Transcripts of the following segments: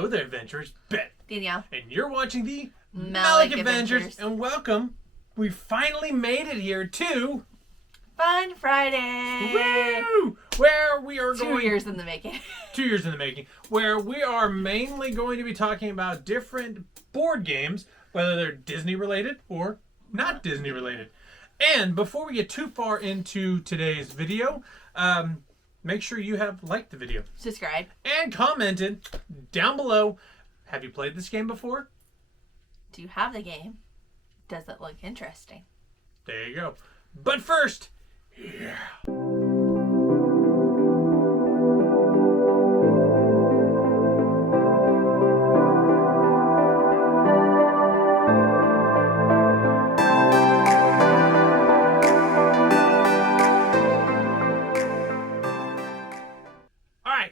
Hello there, adventurers. Ben. Danielle. And you're watching the Melick Adventures. And welcome. We finally made it here to... Fun Friday. Woo! Where we are 2 years in the making. 2 years in the making. Where we are mainly going to be talking about different board games, whether they're Disney related or not Disney related. And before we get too far into today's video, make sure you have liked the video. Subscribe. And commented down below. Have you played this game before? Do you have the game? Does it look interesting? There you go. But first, yeah.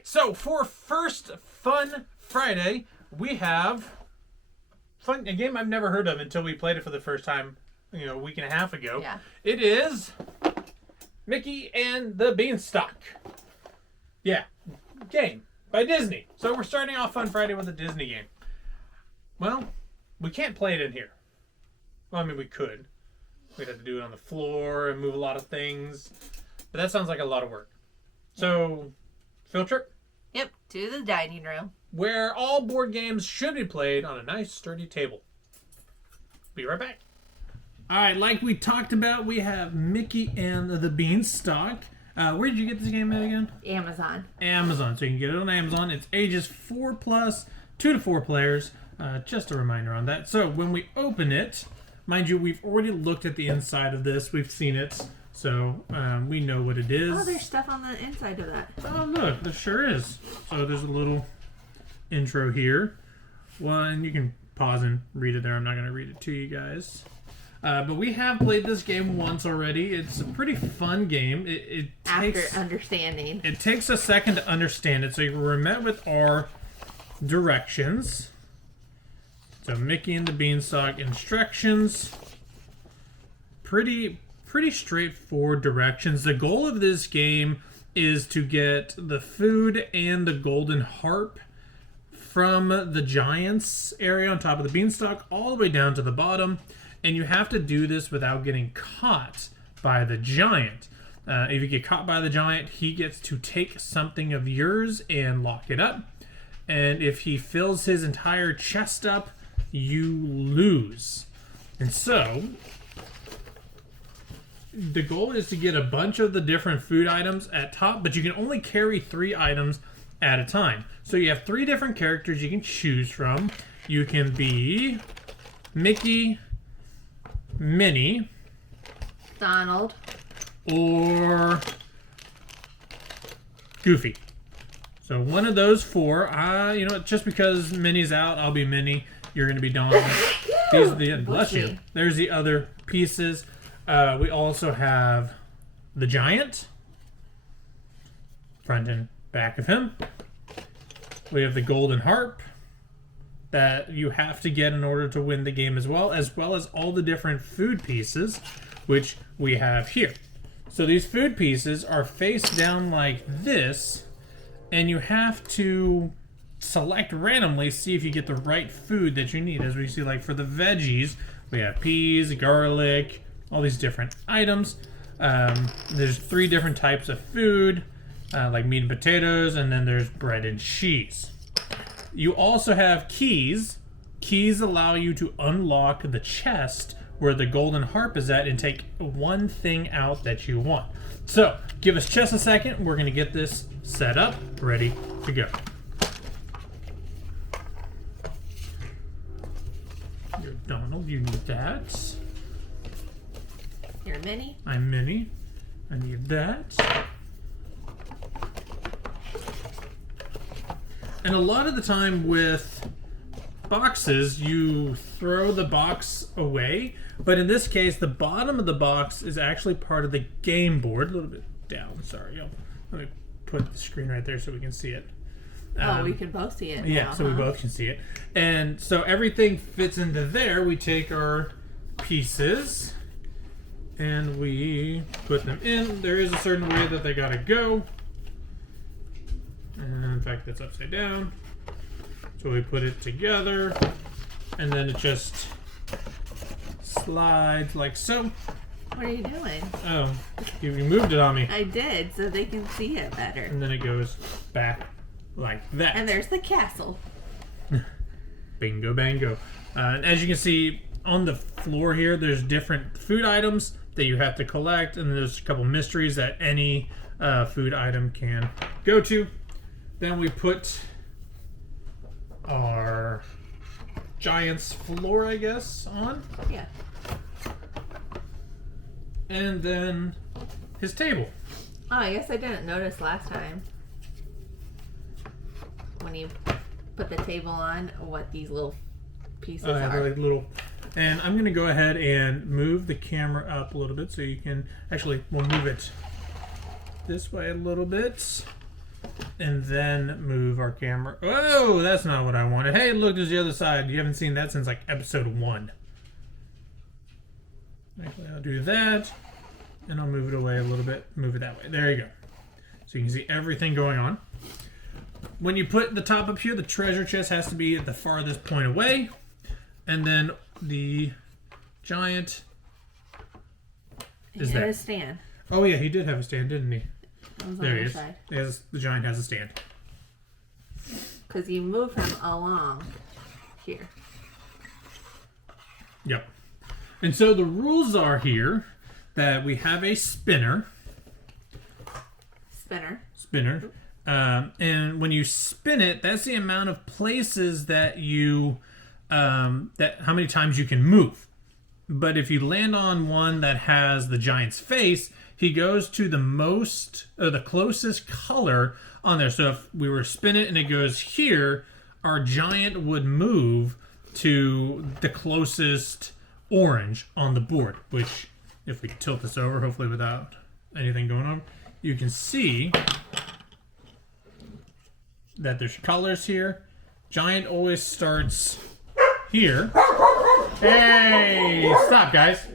So for first Fun Friday, we have a game I've never heard of until we played it for the first time, a week and a half ago. Yeah. It is Mickey and the Beanstalk. Yeah, game by Disney. So we're starting off Fun Friday with a Disney game. Well, we can't play it in here. Well, I mean, we could. We'd have to do it on the floor and move a lot of things. But that sounds like a lot of work. So, field trip? Yep, to the dining room. Where all board games should be played on a nice sturdy table. Be right back. Alright, like we talked about, we have Mickey and the Beanstalk. Where did you get this game at again? Amazon. Amazon, so you can get it on Amazon. It's ages 4+, 2 to 4 players. Just a reminder on that. So when we open it, mind you, we've already looked at the inside of this. We've seen it. So, we know what it is. Oh, there's stuff on the inside of that. Oh, look, there sure is. So, there's a little intro here. One, you can pause and read it there. I'm not going to read it to you guys. But we have played this game once already. It's a pretty fun game. After understanding. It takes a second to understand it. So, we're met with our directions. So, Mickey and the Beanstalk instructions. Pretty straightforward directions. The goal of this game is to get the food and the golden harp from the giants area on top of the beanstalk all the way down to the bottom, and you have to do this without getting caught by the giant. If you get caught by the giant, he gets to take something of yours and lock it up, and if he fills his entire chest up, you lose. And so the goal is to get a bunch of the different food items at top, but you can only carry 3 items at a time. So you have 3 different characters you can choose from. You can be Mickey, Minnie, Donald, or Goofy. So one of those 4. Just because Minnie's out, I'll be Minnie. You're going to be Donald. These are the bless you. There's the other pieces. We also have the giant, front and back of him. We have the golden harp that you have to get in order to win the game as well as all the different food pieces, which we have here. So these food pieces are face down like this, and you have to select randomly, see if you get the right food that you need. As we see, like for the veggies, we have peas, garlic, all these different items. There's 3 different types of food, like meat and potatoes, and then there's bread and cheese. You also have keys. Keys allow you to unlock the chest where the golden harp is at and take one thing out that you want. So, give us just a second. We're going to get this set up, ready to go. You're Donald, you need that. You're Minnie. I'm Minnie. I need that. And a lot of the time with boxes, you throw the box away. But in this case, the bottom of the box is actually part of the game board. A little bit down, sorry. Let me put the screen right there so we can see it. We can both see it. Yeah, now, so we both can see it. And so everything fits into there. We take our pieces and we put them in. There is a certain way that they gotta go. And in fact, that's upside down. So we put it together, and then it just slides like so. What are you doing? Oh, you moved it on me. I did, so they can see it better. And then it goes back like that. And there's the castle. Bingo bango. And as you can see on the floor here, there's different food items that you have to collect, and there's a couple mysteries that any food item can go to. Then we put our giant's floor, I guess, on. Yeah. And then his table. Oh, I guess I didn't notice last time when you put the table on what these little pieces I have are. like little. And I'm gonna go ahead and move the camera up a little bit so you can actually. We'll move it this way a little bit, and then move our camera. Oh, that's not what I wanted. Hey, look, there's the other side. You haven't seen that since like episode 1. Actually, I'll do that, and I'll move it away a little bit. Move it that way. There you go. So you can see everything going on. When you put the top up here, the treasure chest has to be at the farthest point away, and then the giant is He had there. a stand. Oh yeah, he did have a stand, didn't he? It was There on he the is. side. The giant has a stand. Because you move him along here. Yep. And so the rules are here that we have a spinner. Spinner. And when you spin it, that's the amount of places that you that how many times you can move. But if you land on one that has the giant's face, he goes to the closest color on there. So if we were to spin it and it goes here, our giant would move to the closest orange on the board, which if we tilt this over, hopefully without anything going on, you can see that there's colors here. Giant always starts here. Hey, stop, guys.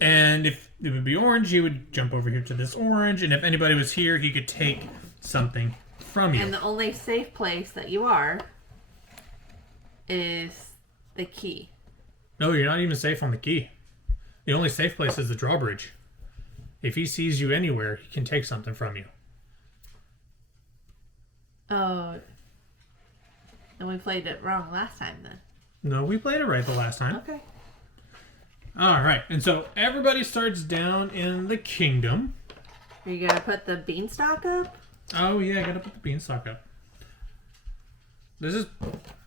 And if it would be orange, he would jump over here to this orange, and if anybody was here, he could take something from you. And the only safe place that you are is the key. No, you're not even safe on the key. The only safe place is the drawbridge. If he sees you anywhere, he can take something from you. Oh. And we played it wrong last time then. No, we played it right the last time. Okay. All right, and so everybody starts down in the kingdom. Are you going to put the beanstalk up? Oh, yeah, I gotta put the beanstalk up. This is,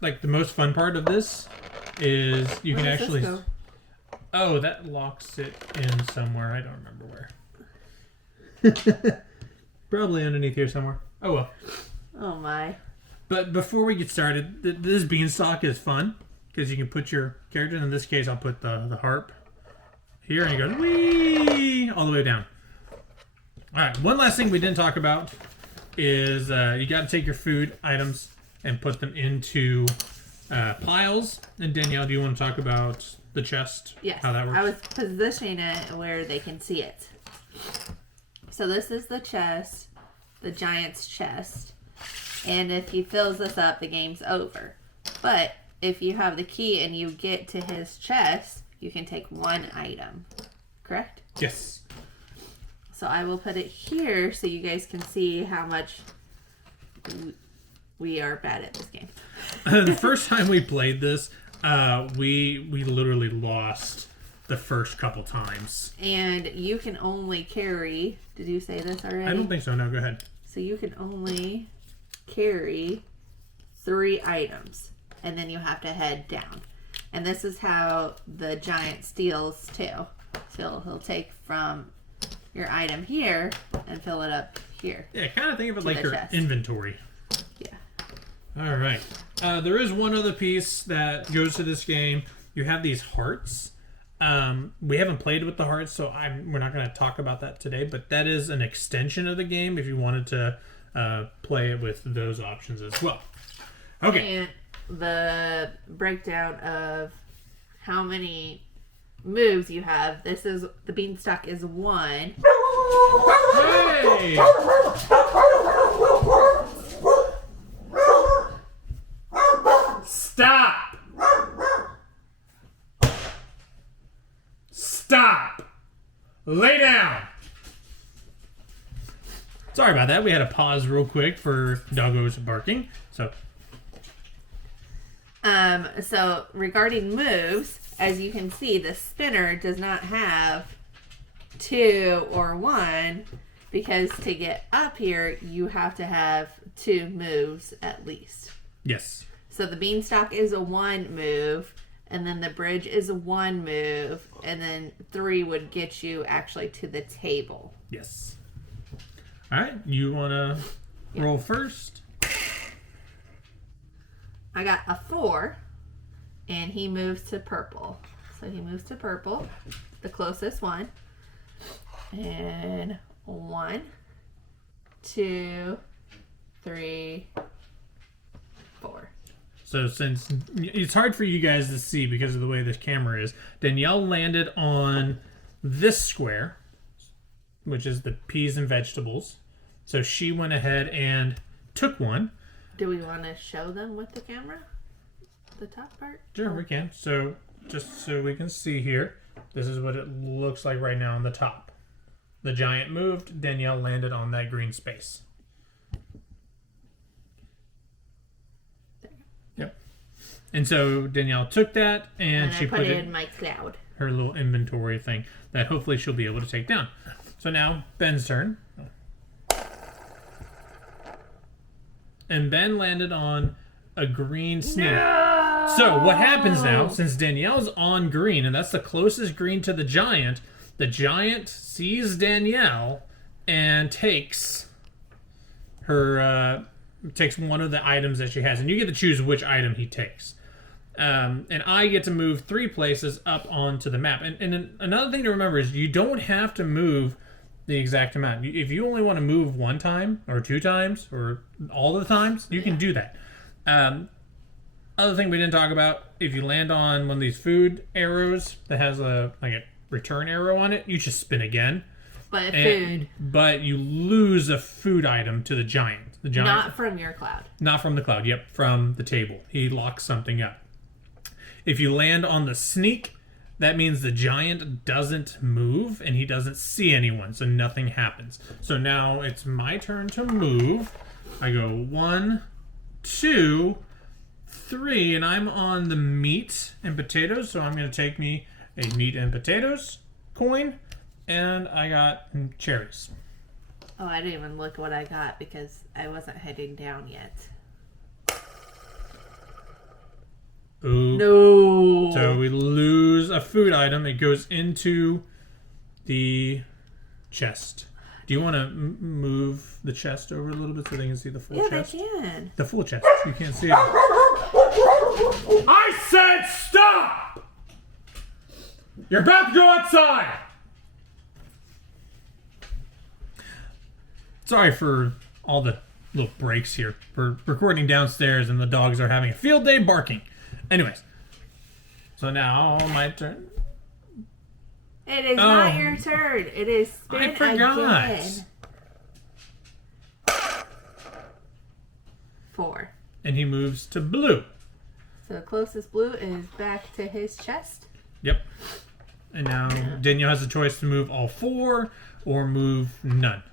like, the most fun part of this is you can Where does actually... this go? Oh, that locks it in somewhere. I don't remember where. Probably underneath here somewhere. Oh, well. Oh, my. But before we get started, this beanstalk is fun because you can put your character. In this case, I'll put the harp here, and you go whee all the way down. All right. One last thing we didn't talk about is you got to take your food items and put them into piles. And Danielle, do you want to talk about the chest? Yes. How that works? I was positioning it where they can see it. So this is the chest, the giant's chest. And if he fills this up, the game's over. But if you have the key and you get to his chest, you can take one item. Correct? Yes. So I will put it here so you guys can see how much we are bad at this game. The first time we played this, we literally lost the first couple times. And you can only carry... Did you say this already? I don't think so. No, go ahead. So you can only carry 3 items. And then you have to head down. And this is how the giant steals too. So he'll take from your item here and fill it up here. Yeah, kind of think of it like the your chest. inventory. Yeah. All right. There is one other piece that goes to this game. You have these hearts. We haven't played with the hearts, so we're not going to talk about that today. But that is an extension of the game if you wanted to play it with those options as well. Okay. And the breakdown of how many moves you have. This is the beanstalk is 1. Hey! Stop! Stop! Lay down! Sorry about that. We had to pause real quick for doggos barking. So regarding moves, as you can see, the spinner does not have 2 or 1, because to get up here, you have to have 2 moves at least. Yes. So the beanstalk is a 1 move, and then the bridge is a 1 move, and then 3 would get you actually to the table. Yes. All right. You want to roll first? I got a 4, and he moves to purple. So he moves to purple, the closest one. And 1, 2, 3, 4. So since it's hard for you guys to see because of the way this camera is, Danielle landed on this square, which is the peas and vegetables. So she went ahead and took one. Do we want to show them with the camera? The top part? Sure, we can. So just so we can see here, this is what it looks like right now on the top. The giant moved, Danielle landed on that green space. Yep. And so Danielle took that and she I put it in my cloud. Her little inventory thing that hopefully she'll be able to take down. So now Ben's turn. And Ben landed on a green sneak. No! So what happens now, since Danielle's on green, and that's the closest green to the giant sees Danielle and takes her takes one of the items that she has, and you get to choose which item he takes. And I get to move 3 places up onto the map. And another thing to remember is you don't have to move the exact amount. If you only want to move 1 time or 2 times or all the times, you can do that. Other thing we didn't talk about, if you land on one of these food arrows that has a return arrow on it, you just spin again. But you lose a food item to the giant. The giant. Not from your cloud. Not from the cloud. Yep, from the table. He locks something up. If you land on the sneak, that means the giant doesn't move and he doesn't see anyone, so nothing happens. So now it's my turn to move. I go 1, 2, 3, and I'm on the meat and potatoes, so I'm going to take me a meat and potatoes coin, and I got cherries. Oh, I didn't even look what I got because I wasn't heading down yet. Ooh. No. So we lose a food item. It goes into the chest. Do you want to move the chest over a little bit so they can see the full chest? Yeah, they can. The full chest. You can't see it. I said stop! You're about to go outside! Sorry for all the little breaks here. We're recording downstairs and the dogs are having a field day barking. Anyways. So now my turn. It is not your turn. It is spin I forgot. Again. 4. And he moves to blue. So the closest blue is back to his chest. Yep. And now Danielle has a choice to move all 4 or move none.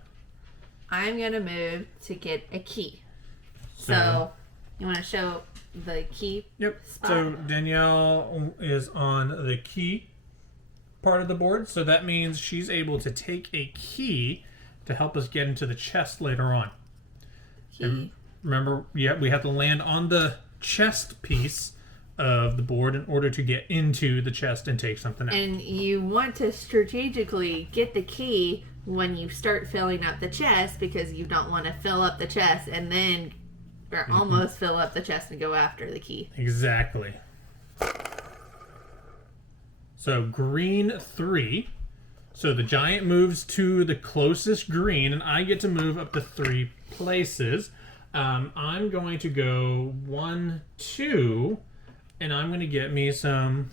I'm going to move to get a key. So you want to show the key? Yep. Spot? So Danielle is on the key part of the board. So that means she's able to take a key to help us get into the chest later on. Key. And remember, we have to land on the chest piece of the board in order to get into the chest and take something out. And you want to strategically get the key when you start filling up the chest, because you don't want to fill up the chest and then almost fill up the chest and go after the key. Exactly. So green 3. So the giant moves to the closest green, and I get to move up to 3 places. I'm going to go 1, 2, and I'm going to get me some.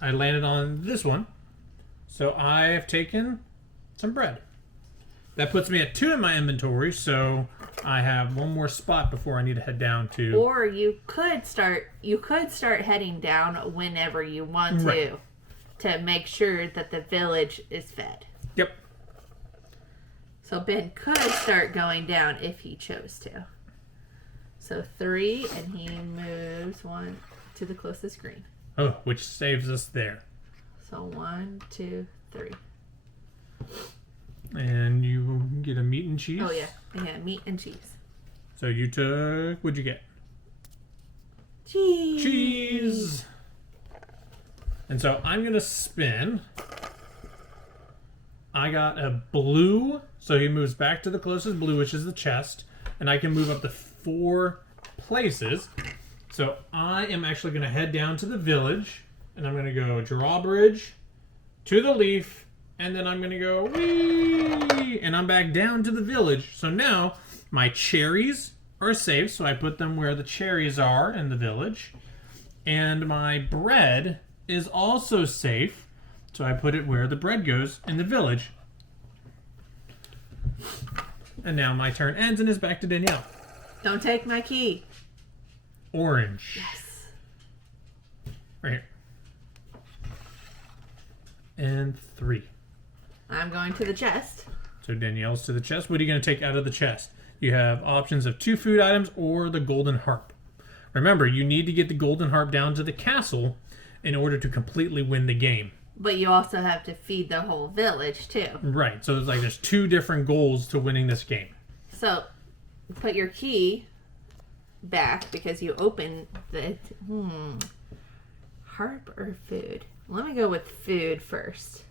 I landed on this one, so I have taken some bread. That puts me at 2 in my inventory, so I have one more spot before I need to head down to... Or you could start heading down whenever you want to make sure that the village is fed. Yep. So Ben could start going down if he chose to. So 3, and he moves 1 to the closest green. Oh, which saves us there. So 1, 2, 3. And you get a meat and cheese. Oh, yeah. Yeah, meat and cheese. So you took... What'd you get? Cheese. Cheese! And so I'm going to spin. I got a blue. So he moves back to the closest blue, which is the chest. And I can move up to 4 places. So I am actually going to head down to the village. And I'm going to go drawbridge to the leaf. And then I'm going to go, whee! And I'm back down to the village. So now my cherries are safe. So I put them where the cherries are in the village. And my bread is also safe. So I put it where the bread goes in the village. And now my turn ends and is back to Danielle. Don't take my key. Orange. Yes. Right here. And 3. I'm going to the chest. So Danielle's to the chest. What are you going to take out of the chest? You have options of 2 food items or the golden harp. Remember, you need to get the golden harp down to the castle in order to completely win the game. But you also have to feed the whole village, too. Right. So there's 2 different goals to winning this game. So, put your key back because you open the... Harp or food? Let me go with food first.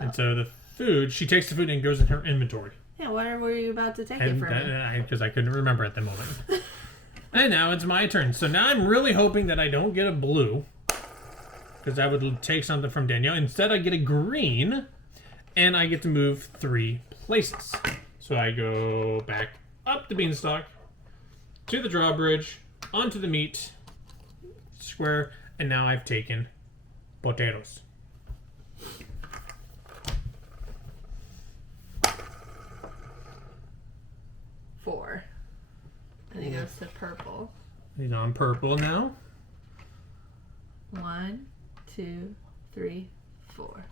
And so the food, she takes the food and goes in her inventory. Yeah, where were you about to take it from? Because I couldn't remember at the moment. And now it's my turn. So now I'm really hoping that I don't get a blue. Because that would take something from Danielle. Instead, I get a green. And I get to move 3 places. So I go back up the Beanstalk. To the drawbridge. Onto the meat. Square. And now I've taken potatoes. And he goes to purple. He's on purple now. 1, 2, 3, 4.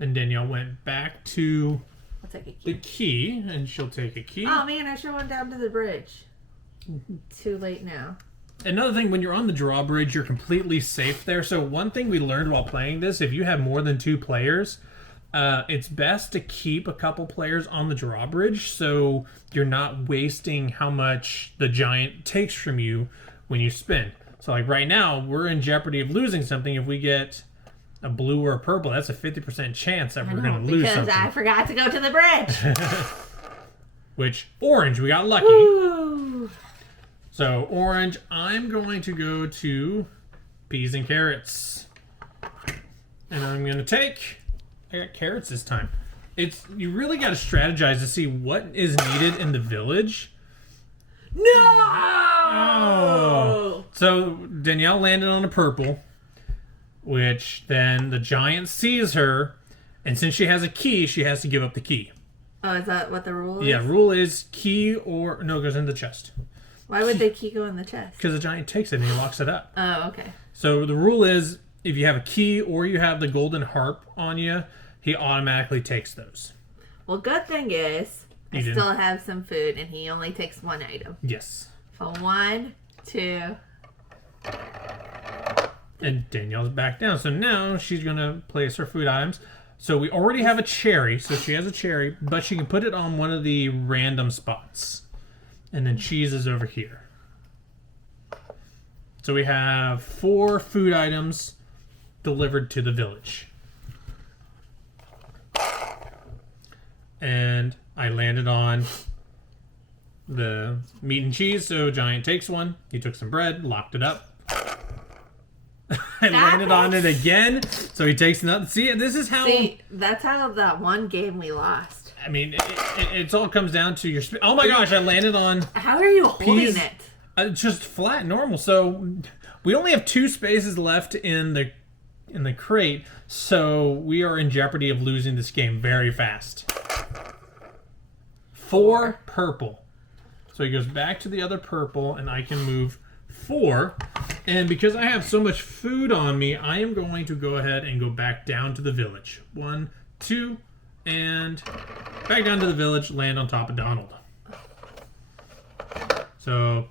And Danielle went back to I'll take a key. the key, and she'll take a key. Oh man, I should have went down to the bridge. Too late now. Another thing, when you're on the drawbridge, you're completely safe there. So one thing we learned while playing this, if you have more than 2 players, it's best to keep a couple players on the drawbridge so you're not wasting how much the giant takes from you when you spin. So like right now, we're in jeopardy of losing something. If we get a blue or a purple, that's a 50% chance that we're going to lose something. Because I forgot to go to the bridge. Which, orange, we got lucky. Woo. So orange, I'm going to go to peas and carrots. And I'm going to take... I got carrots this time. You really got to strategize to see what is needed in the village. No! Oh. So Danielle landed on a purple, which then the giant sees her, and since she has a key, she has to give up the key. Oh, is that what the rule is? Yeah, rule is key or... No, it goes in the chest. Why would the key go in the chest? Because the giant takes it and he locks it up. Oh, okay. So the rule is, if you have a key or you have the golden harp on you, he automatically takes those. Well, good thing is, I still have some food, and he only takes 1 item. Yes. So 1, 2... And Danielle's back down. So now she's going to place her food items. So we already have a cherry. So she has a cherry, but she can put it on one of the random spots. And then cheese is over here. So we have 4 food items delivered to the village. And I landed on the meat and cheese, so Giant takes one. He took some bread, locked it up. I landed on it again, so he takes another. See, this is how... See, that's how that one game we lost. I mean, it all comes down to your... Oh my gosh, I landed on... How are you holding it? Just flat, normal. So we only have 2 spaces left in the crate, so we are in jeopardy of losing this game very fast. 4 purple. So he goes back to the other purple, and I can move 4. And because I have so much food on me, I am going to go ahead and go back down to the village. 1, 2, and back down to the village, land on top of Donald. So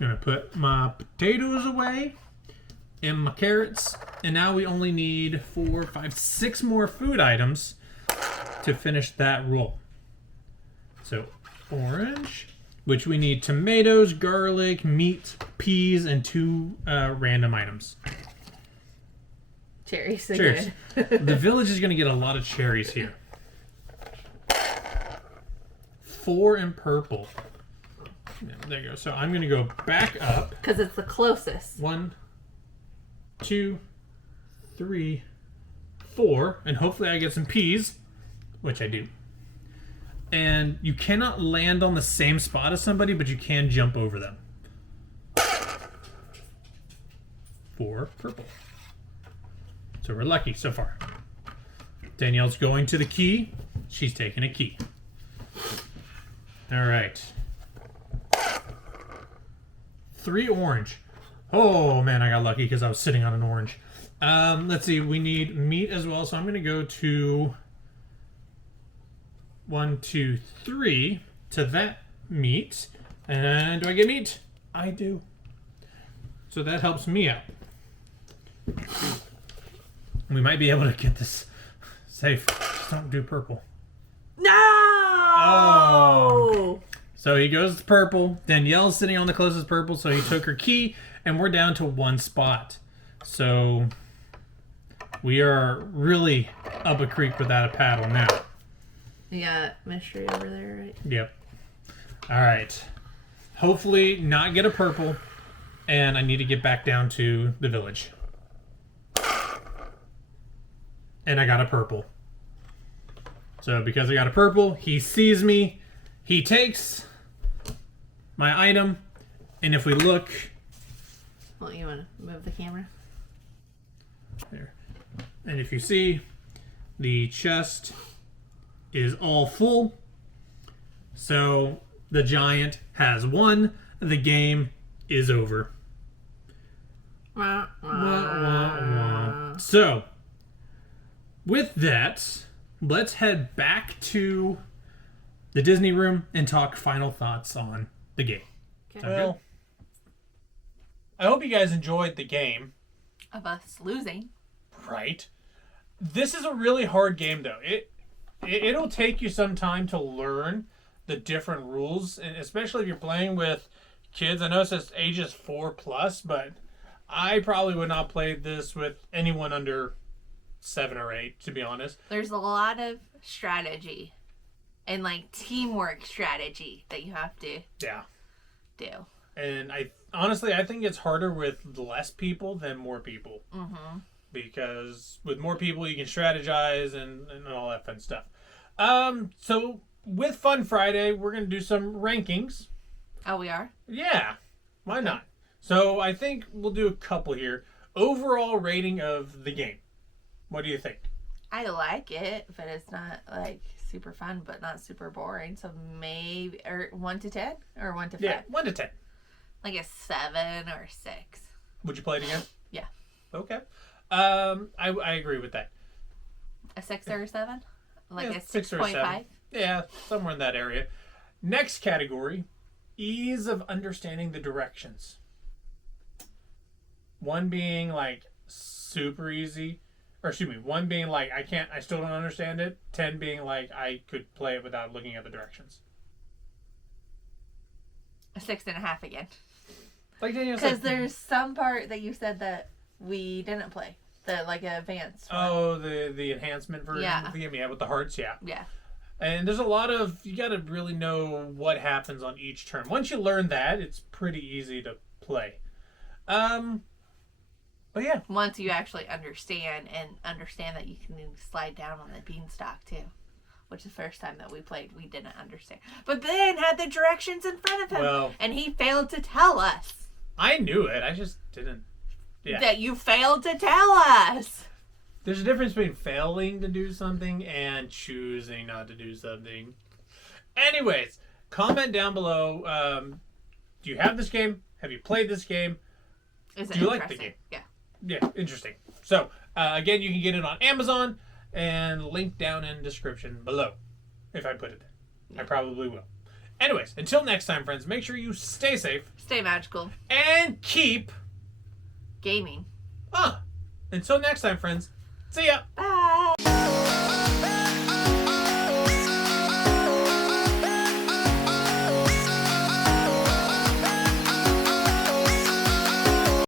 I'm going to put my potatoes away and my carrots. And now we only need 4, 5, 6 more food items to finish that roll. So orange, which we need tomatoes, garlic, meat, peas, and 2 random items. Cherries. So Cheers. good. The village is going to get a lot of cherries here. 4 in purple. Yeah, there you go. So I'm going to go back up. Because it's the closest. 1, 2, 3, 4. And hopefully I get some peas, which I do. And you cannot land on the same spot as somebody, but you can jump over them. 4 purple. So we're lucky so far. Danielle's going to the key. She's taking a key. All right. 3 orange. Oh, man, I got lucky because I was sitting on an orange. Let's see. We need meat as well, so I'm going to go to 1, 2, 3 to that meat. And do I get meat? I do. So that helps me out. We might be able to get this safe. Just don't do purple. No! Oh. So he goes to purple. Danielle's sitting on the closest purple, so he took her key, and we're down to 1 spot. So we are really up a creek without a paddle now. You got mystery over there, right? Yep. All right. Hopefully not get a purple, and I need to get back down to the village. And I got a purple. So because I got a purple, he sees me, he takes my item, and if we look... Well, you want to move the camera? There. And if you see, the chest is all full. So the giant has won. The game is over. Wah, wah. Wah, wah, wah. So, with that, let's head back to the Disney room and talk final thoughts on the game. Okay. Sound good? I hope you guys enjoyed the game. Of us losing. Right. This is a really hard game, though. It'll take you some time to learn the different rules, and especially if you're playing with kids. I know it says ages 4+, but I probably would not play this with anyone under 7 or 8, to be honest. There's a lot of strategy and like teamwork strategy that you have to do. And I think it's harder with less people than more people. Mm-hmm. Because with more people, you can strategize and all that fun stuff. So with Fun Friday, we're going to do some rankings. Oh, we are? Yeah, why not? So I think we'll do a couple here. Overall rating of the game. What do you think? I like it, but it's not like super fun, but not super boring. So maybe, or 1 to 10 or 1 to 5? Yeah, 1 to 10. Like a 7 or 6. Would you play it again? Yeah. Okay. I agree with that. A 6 or a 7? Like Yeah, a 6 or a 7. 6.5? Yeah, somewhere in that area. Next category, ease of understanding the directions. 1 being like super easy, or excuse me, 1 being like I still don't understand it. 10 being like I could play it without looking at the directions. A 6.5 again. Like Daniel Because said, there's some part that you said that we didn't play. The like advanced one. oh, the enhancement version Yeah. of the game, yeah, with the hearts, yeah. Yeah. And there's a lot of, you got to really know what happens on each turn. Once you learn that, it's pretty easy to play. But yeah. Once you actually understand that you can slide down on the Beanstalk too. Which the first time that we played, we didn't understand. But Ben had the directions in front of him. Well, and he failed to tell us. I knew it. I just didn't. Yeah. That you failed to tell us. There's a difference between failing to do something and choosing not to do something. Anyways, comment down below. Do you have this game? Have you played this game? Is it Do you like the game? Yeah. Yeah, interesting. So, again, you can get it on Amazon and link down in description below. If I put it there. Yeah. I probably will. Anyways, until next time, friends, make sure you stay safe. Stay magical. And keep... gaming. Until next time, friends. See ya. Bye.